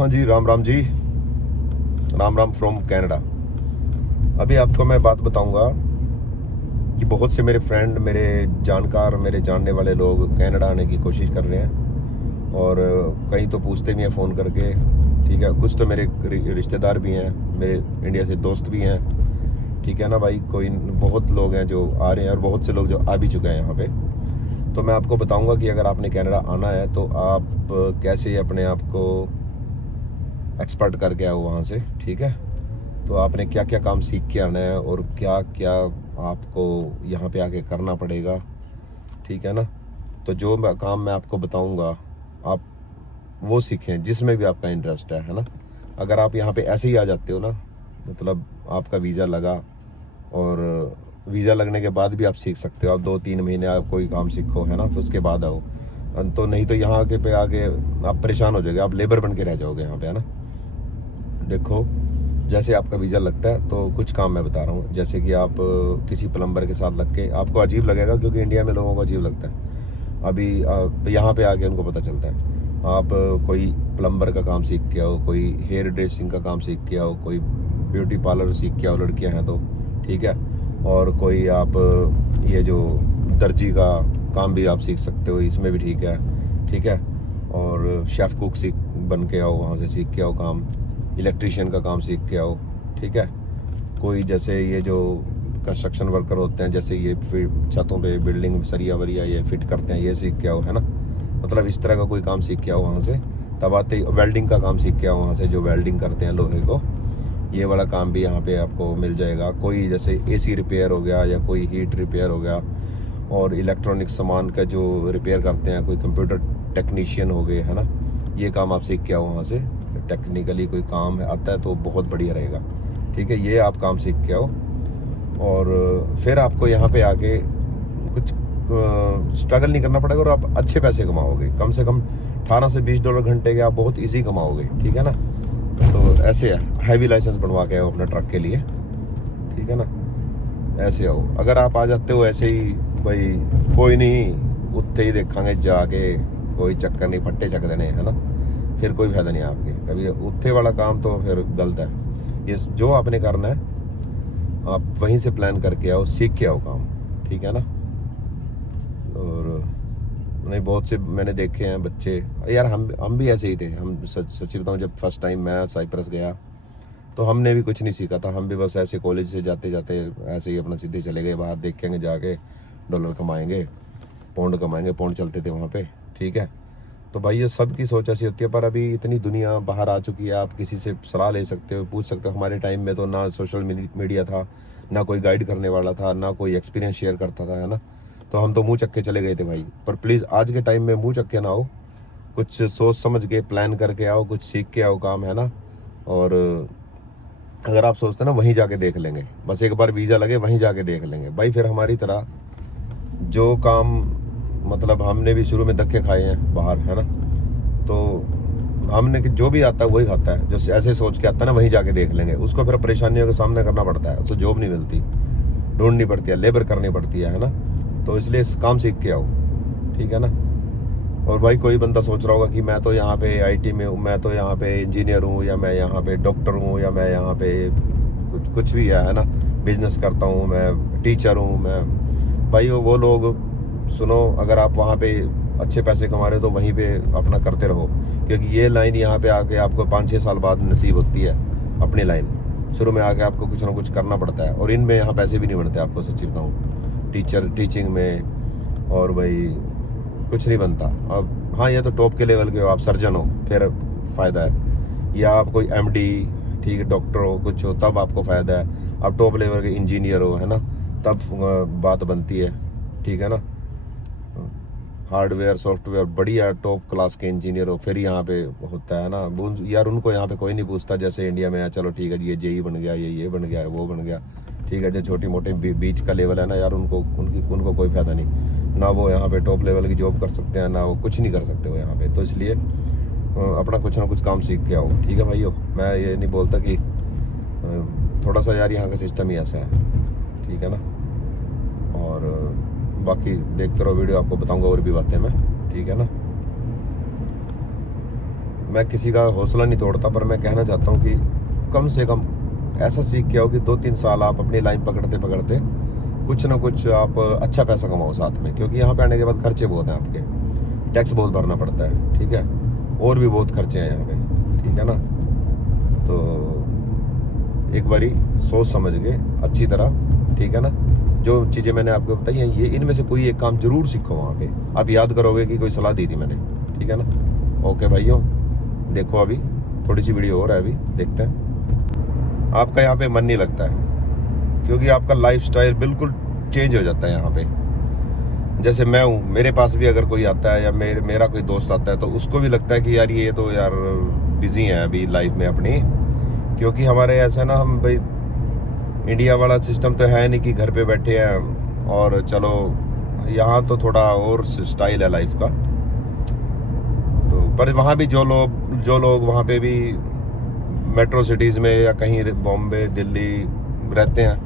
हाँ जी, Ram Ram ji, Ram Ram from Canada. अभी आपको मैं बात बताऊंगा कि बहुत से मेरे फ्रेंड, मेरे जानकार, मेरे जानने वाले लोग कनाडा आने की कोशिश कर रहे हैं और कई तो पूछते भी हैं फ़ोन करके, ठीक है। कुछ तो मेरे रिश्तेदार भी हैं, मेरे इंडिया से दोस्त भी हैं, ठीक है ना भाई। कोई बहुत लोग हैं जो आ रहे हैं और बहुत से लोग जो आ भी चुके हैं यहाँ पे। तो मैं आपको बताऊंगा कि अगर आपने कनाडा आना है तो आप कैसे अपने आप को एक्सपर्ट करके आओ वहाँ से, ठीक है। तो आपने क्या क्या काम सीख के आना है और क्या क्या आपको यहाँ पे आके करना पड़ेगा, ठीक है ना। तो जो काम मैं आपको बताऊंगा आप वो सीखें, जिसमें भी आपका इंटरेस्ट है ना। अगर आप यहाँ पे ऐसे ही आ जाते हो ना, मतलब आपका वीज़ा लगा और वीज़ा लगने के बाद भी आप सीख सकते हो। आप 2-3 महीने आप कोई काम सीखो, है ना, फिर उसके बाद आओ। तो नहीं तो यहाँ के पे आके आप परेशान हो जाओगे, आप लेबर बन के रह जाओगे यहाँ पे, है ना। देखो, जैसे आपका वीज़ा लगता है तो कुछ काम मैं बता रहा हूँ। जैसे कि आप किसी प्लम्बर के साथ लग के, आपको अजीब लगेगा क्योंकि इंडिया में लोगों को अजीब लगता है, अभी यहाँ पे आके उनको पता चलता है। आप कोई प्लम्बर का काम सीख के आओ, कोई हेयर ड्रेसिंग का काम सीख के आओ, कोई ब्यूटी पार्लर सीख के आओ, लड़कियाँ हैं तो, ठीक है। और कोई आप ये जो दर्जी का काम भी आप सीख सकते हो, इसमें भी ठीक है, ठीक है। और शेफ़ कुक सीख बन के आओ, वहाँ से सीख के आओ काम। इलेक्ट्रीशियन का काम सीख के आओ, ठीक है। कोई जैसे ये जो कंस्ट्रक्शन वर्कर होते हैं, जैसे ये छतों पे बिल्डिंग सरिया वरिया ये फिट करते हैं, ये सीख के आओ, है ना। मतलब इस तरह का कोई काम सीख के आओ वहाँ से। तब आते ही वेल्डिंग का काम सीख के आओ वहाँ से, जो वेल्डिंग करते हैं लोहे को, ये वाला काम भी यहाँ पे आपको मिल जाएगा। कोई जैसे एसी रिपेयर हो गया या कोई हीट रिपेयर हो गया, और इलेक्ट्रॉनिक सामान का जो रिपेयर करते हैं, कोई कंप्यूटर टेक्नीशियन हो गए, है ना। ये काम आप सीख के आओ वहाँ से। टेक्निकली कोई काम आता है तो बहुत बढ़िया रहेगा, ठीक है। ये आप काम सीख के आओ और फिर आपको यहाँ पे आके कुछ स्ट्रगल नहीं करना पड़ेगा और आप अच्छे पैसे कमाओगे। कम से कम $18 से $20 घंटे के आप बहुत इजी कमाओगे, ठीक है ना। तो ऐसे है, हैवी लाइसेंस बनवा के आओ अपने ट्रक के लिए, ठीक है ना। ऐसे आओ। अगर आप आ जाते हो ऐसे ही, भाई कोई नहीं उत्ते ही देखेंगे जाके, कोई चक्कर नहीं, फट्टे चक देने, है ना, फिर कोई फायदा नहीं आपके। कभी उत्ते वाला काम तो फिर गलत है। ये जो आपने करना है आप वहीं से प्लान करके आओ, सीख के आओ काम, ठीक है ना। और नहीं, बहुत से मैंने देखे हैं बच्चे यार, हम भी ऐसे ही थे। हम सच्ची बताऊं, जब फर्स्ट टाइम मैं साइप्रस गया तो हमने भी कुछ नहीं सीखा था। हम भी बस ऐसे कॉलेज से जाते जाते ऐसे ही अपना सीधे चले गए, बाहर देखेंगे जाके डॉलर कमाएंगे, पौंड कमाएंगे, पौंड चलते थे वहाँ पे, ठीक है। तो भाई ये सबकी सोच ऐसी होती है, पर अभी इतनी दुनिया बाहर आ चुकी है, आप किसी से सलाह ले सकते हो, पूछ सकते हो। हमारे टाइम में तो ना सोशल मीडिया था, ना कोई गाइड करने वाला था, ना कोई एक्सपीरियंस शेयर करता था, है ना। तो हम तो मुंह चक्के के चले गए थे भाई। पर प्लीज़ आज के टाइम में मुंह चक्के के ना आओ, कुछ सोच समझ के प्लान करके आओ, कुछ सीख के आओ काम, है ना। और अगर आप सोचते ना वहीं जाके देख लेंगे, बस एक बार वीज़ा लगे वहीं जाके देख लेंगे भाई, फिर हमारी तरह जो काम, मतलब हमने भी शुरू में धक्के खाए हैं बाहर, है ना। तो हमने जो भी आता है वही खाता है, जो ऐसे सोच के आता है ना वहीं जाके देख लेंगे, उसको फिर परेशानियों का सामना करना पड़ता है। तो जॉब नहीं मिलती, ढूंढनी पड़ती है, लेबर करनी पड़ती है ना। तो इसलिए काम सीख के आओ, ठीक है ना। और भाई कोई बंदा सोच रहा होगा कि मैं तो यहाँ पे आईटी में हूँ, मैं तो यहाँ पे इंजीनियर हूँ, या मैं यहाँ पे डॉक्टर हूँ, या मैं यहाँ पे कुछ भी है ना, बिजनेस करता हूँ, मैं टीचर हूँ, मैं भाई वो लोग सुनो, अगर आप वहाँ पे अच्छे पैसे कमा रहे हो तो वहीं पे अपना करते रहो, क्योंकि ये लाइन यहाँ पे आके आपको 5-6 साल बाद नसीब होती है। अपनी लाइन शुरू में आके आपको कुछ ना कुछ करना पड़ता है, और इनमें यहाँ पैसे भी नहीं बनते, आपको सच्ची बताऊँ, टीचिंग में और भाई कुछ नहीं बनता। अब हाँ, ये तो टॉप के लेवल के हो, आप सर्जन हो फिर फ़ायदा है, या आप कोई एमडी, ठीक है, डॉक्टर हो, कुछ हो, तब आपको फ़ायदा है। आप टॉप लेवल के इंजीनियर हो, है ना, तब बात बनती है, ठीक है ना। हार्डवेयर सॉफ्टवेयर बढ़िया टॉप क्लास के इंजीनियर हो, फिर यहाँ पे होता है ना। यार उनको यहाँ पे कोई नहीं पूछता, जैसे इंडिया में है, चलो ठीक है जी, ये जेई बन गया, ये बन गया, वो बन गया, ठीक है। जो छोटी मोटी बीच का लेवल है ना यार, उनको कोई फायदा नहीं ना। वो यहाँ पे टॉप लेवल की जॉब कर सकते हैं ना, वो कुछ नहीं कर सकते हो यहाँ पे। तो इसलिए अपना कुछ ना कुछ काम सीख के आओ, ठीक है भाइयों। मैं ये नहीं बोलता कि थोड़ा सा यार यहाँ का सिस्टम ही ऐसा है, ठीक है ना। और बाकी देखते रहो वीडियो, आपको बताऊंगा और भी बातें मैं, ठीक है ना। मैं किसी का हौसला नहीं तोड़ता, पर मैं कहना चाहता हूँ कि कम से कम ऐसा सीख के आओ कि 2-3 साल आप अपनी लाइन पकड़ते पकड़ते कुछ ना कुछ आप अच्छा पैसा कमाओ साथ में, क्योंकि यहाँ पे आने के बाद खर्चे बहुत हैं आपके, टैक्स बहुत भरना पड़ता है, ठीक है, और भी बहुत खर्चे हैं यहाँ पे, ठीक है ना। तो एक बारी सोच समझ के अच्छी तरह, ठीक है ना, जो चीज़ें मैंने आपको बताई हैं ये इनमें से कोई एक काम जरूर सीखो वहाँ पे, आप याद करोगे कि कोई सलाह दी थी मैंने, ठीक है ना। ओके भाइयों, देखो अभी थोड़ी सी वीडियो और है, अभी देखते हैं। आपका यहाँ पे मन नहीं लगता है क्योंकि आपका लाइफस्टाइल बिल्कुल चेंज हो जाता है यहाँ पे। जैसे मैं हूँ, मेरे पास भी अगर कोई आता है या मेरा कोई दोस्त आता है तो उसको भी लगता है कि यार ये तो यार बिजी है अभी लाइफ में अपनी, क्योंकि हमारे ऐसा ना, हम भाई इंडिया वाला सिस्टम तो है नहीं कि घर पे बैठे हैं और चलो, यहाँ तो थोड़ा और स्टाइल है लाइफ का। तो पर वहाँ भी जो लोग वहाँ पे भी मेट्रो सिटीज़ में या कहीं बॉम्बे दिल्ली रहते हैं,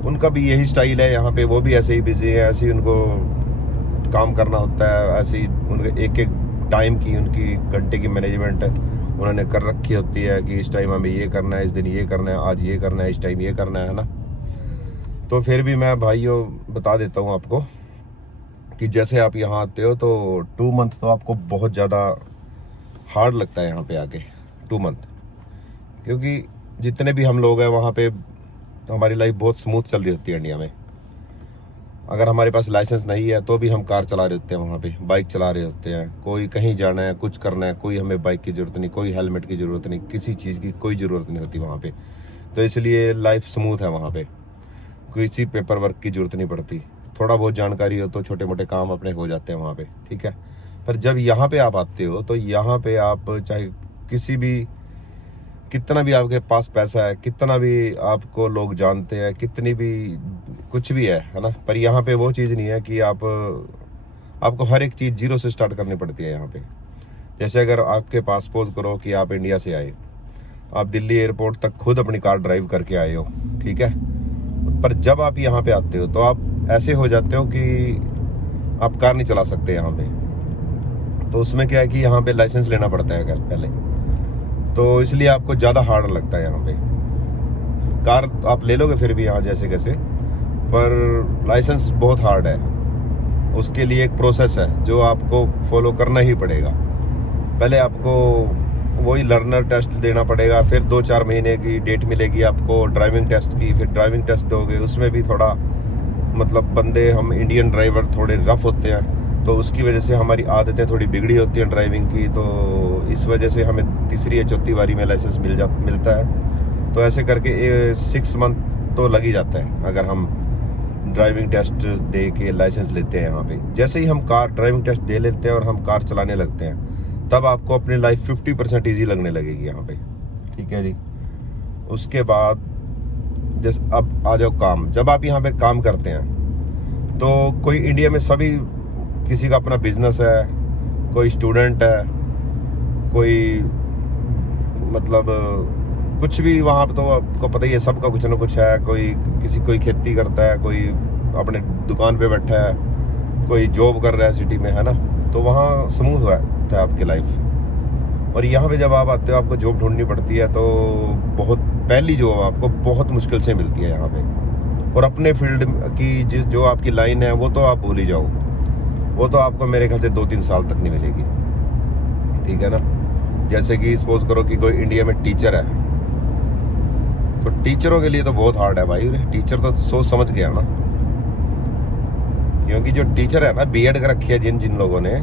उनका भी यही स्टाइल है यहाँ पे, वो भी ऐसे ही बिजी है, ऐसे ही उनको काम करना होता है, ऐसे ही उनके एक एक टाइम की, उनकी घंटे की मैनेजमेंट उन्होंने कर रखी होती है कि इस टाइम हमें ये करना है, इस दिन ये करना है, आज ये करना है, इस टाइम ये करना है ना। तो फिर भी मैं भाइयों बता देता हूँ आपको कि जैसे आप यहाँ आते हो तो 2 मंथ तो आपको बहुत ज़्यादा हार्ड लगता है यहाँ पे आके, 2 मंथ, क्योंकि जितने भी हम लोग हैं वहाँ पे हमारी लाइफ बहुत स्मूथ चल रही होती है इंडिया में। अगर हमारे पास लाइसेंस नहीं है तो भी हम कार चला रहे होते हैं, वहाँ पे बाइक चला रहे होते हैं, कोई कहीं जाना है, कुछ करना है, कोई हमें बाइक की ज़रूरत नहीं, कोई हेलमेट की ज़रूरत नहीं, किसी चीज़ की कोई ज़रूरत नहीं होती वहाँ पे। तो इसलिए लाइफ स्मूथ है वहाँ पे, किसी पेपर वर्क की ज़रूरत नहीं पड़ती, थोड़ा बहुत जानकारी हो तो छोटे मोटे काम अपने हो जाते हैं वहाँ पे, ठीक है। पर जब यहाँ पे आप आते हो तो यहाँ पे आप चाहे कितना भी आपके पास पैसा है, कितना भी आपको लोग जानते हैं, कितनी भी कुछ भी है ना, पर यहाँ पे वो चीज़ नहीं है कि आपको हर एक चीज़ जीरो से स्टार्ट करनी पड़ती है यहाँ पे। जैसे अगर आपके पास सपोज करो कि आप इंडिया से आए, आप दिल्ली एयरपोर्ट तक खुद अपनी कार ड्राइव करके आए हो, ठीक है, पर जब आप यहाँ पे आते हो तो आप ऐसे हो जाते हो कि आप कार नहीं चला सकते यहाँ पे। तो उसमें क्या है कि यहाँ पे लाइसेंस लेना पड़ता है पहले, तो इसलिए आपको ज़्यादा हार्ड लगता है यहाँ पे। कार आप ले लोगे फिर भी यहाँ जैसे कैसे, पर लाइसेंस बहुत हार्ड है, उसके लिए एक प्रोसेस है जो आपको फॉलो करना ही पड़ेगा। पहले आपको वही लर्नर टेस्ट देना पड़ेगा, फिर 2-4 महीने की डेट मिलेगी आपको ड्राइविंग टेस्ट की, फिर ड्राइविंग टेस्ट दोगे, उसमें भी थोड़ा मतलब बंदे, हम इंडियन ड्राइवर थोड़े रफ होते हैं, तो उसकी वजह से हमारी आदतें थोड़ी बिगड़ी होती हैं ड्राइविंग की, तो इस वजह से हमें तीसरी या चौथी बारी में लाइसेंस मिलता है। तो ऐसे करके 6 मंथ तो लग ही जाता है अगर हम ड्राइविंग टेस्ट दे के लाइसेंस लेते हैं यहाँ पे। जैसे ही हम कार ड्राइविंग टेस्ट दे लेते हैं और हम कार चलाने लगते हैं, तब आपको अपनी लाइफ 50% ईजी लगने लगेगी यहाँ पे, ठीक है जी। उसके बाद जैसे अब आ जाओ काम, जब आप यहाँ पे काम करते हैं तो कोई इंडिया में सभी, किसी का अपना बिजनेस है, कोई स्टूडेंट है, कोई मतलब कुछ भी वहाँ पे, तो आपको पता ही है सबका कुछ ना कुछ है, कोई खेती करता है, कोई अपने दुकान पे बैठा है, कोई जॉब कर रहा है सिटी में, है ना। तो वहाँ स्मूथ होता है आपकी लाइफ। और यहाँ पे जब आप आते हो आपको जॉब ढूंढनी पड़ती है, तो बहुत पहली जॉब आपको बहुत मुश्किल से मिलती है यहाँ पे। और अपने फील्ड की जो आपकी लाइन है वो तो आप भूल ही जाओ, वो तो आपको मेरे ख्याल से 2-3 साल तक नहीं मिलेगी, ठीक है ना। जैसे कि सपोज करो कि कोई इंडिया में टीचर है, तो टीचरों के लिए तो बहुत हार्ड है भाई, टीचर तो सोच समझ गया ना, क्योंकि जो टीचर है ना, बीएड कर रखी है जिन लोगों ने,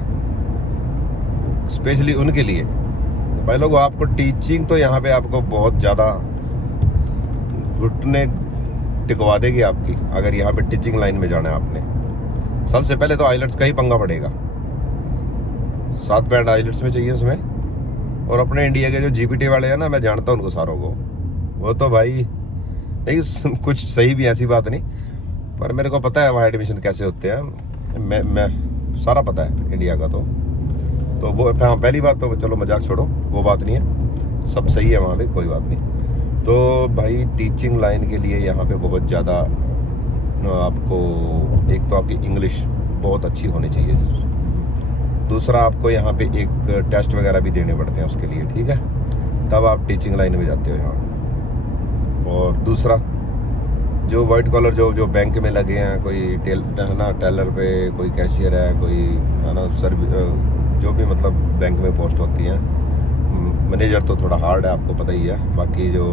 स्पेशली उनके लिए तो भाई लोगों, आपको टीचिंग तो यहाँ पे आपको बहुत ज़्यादा घुटने टिकवा देगी आपकी, अगर यहाँ पे टीचिंग लाइन में जाना है आपने। सबसे पहले तो आइलेट्स का ही पंगा पड़ेगा, 7 बैंड आइलेट्स में चाहिए उसमें। और अपने इंडिया के जो जीपीटी वाले हैं ना, मैं जानता हूँ उनको सारों को, वो तो भाई नहीं कुछ सही भी, ऐसी बात नहीं, पर मेरे को पता है वहाँ एडमिशन कैसे होते हैं, मैं सारा पता है इंडिया का। तो वो हाँ, पहली बात तो चलो मजाक छोड़ो, वो बात नहीं है, सब सही है वहाँ पे, कोई बात नहीं। तो भाई टीचिंग लाइन के लिए यहाँ पे बहुत ज़्यादा आपको, एक तो आपकी इंग्लिश बहुत अच्छी होनी चाहिए, दूसरा आपको यहाँ पे एक टेस्ट वगैरह भी देने पड़ते हैं उसके लिए, ठीक है, तब आप टीचिंग लाइन में जाते हो यहाँ। और दूसरा जो वाइट कॉलर जो बैंक में लगे हैं, कोई है ना टेलर पे, कोई कैशियर है, कोई है ना जो भी मतलब बैंक में पोस्ट होती हैं, मैनेजर तो थोड़ा हार्ड है, आपको पता ही है। बाकी जो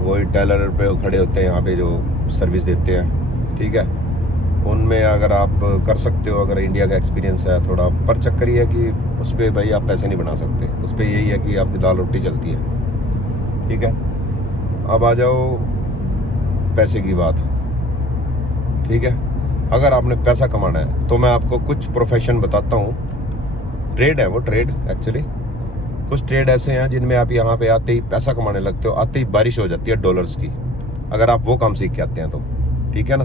वही टेलर पे खड़े होते हैं यहाँ पे जो सर्विस देते हैं, ठीक है, उनमें अगर आप कर सकते हो, अगर इंडिया का एक्सपीरियंस है थोड़ा, पर चक्कर ये है कि उस पर भाई आप पैसे नहीं बना सकते, उस पर यही है कि आपकी दाल रोटी चलती है, ठीक है। अब आ जाओ पैसे की बात, ठीक है। अगर आपने पैसा कमाना है तो मैं आपको कुछ प्रोफेशन बताता हूँ, ट्रेड है वो, ट्रेड एक्चुअली कुछ ट्रेड ऐसे हैं जिनमें आप यहाँ पे आते ही पैसा कमाने लगते हो, आते ही बारिश हो जाती है डॉलर्स की, अगर आप वो काम सीख के आते हैं तो, ठीक है ना।